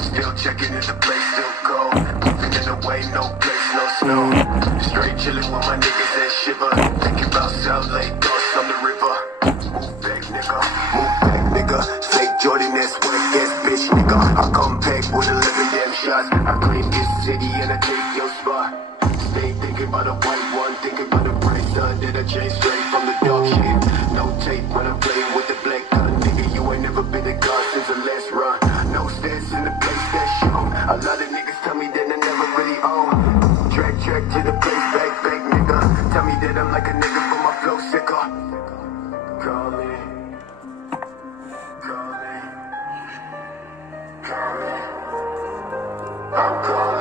Still checking if the place still cold. Moving in the way, no place, no snow. Straight chilling with my niggas that shiver. Thinking about South Lake, Ghosts on the river. Move back, nigga. Move back, nigga. Fake Jordan, that's what ass bitch, nigga. I come back with 11 damn shots. I claim this city and I take your spot. Stay thinking about the white one, thinking about the bright sun. Did I change straight from the dark shit? No tape when I'm playing with the black gun. Nigga, you ain't never been a god since the last run. No stats in the place that show. A lot of niggas tell me that I never really own. Track to the place, back, nigga. Tell me that I'm like a nigga, but my flow sicker. Call me. I'm calling.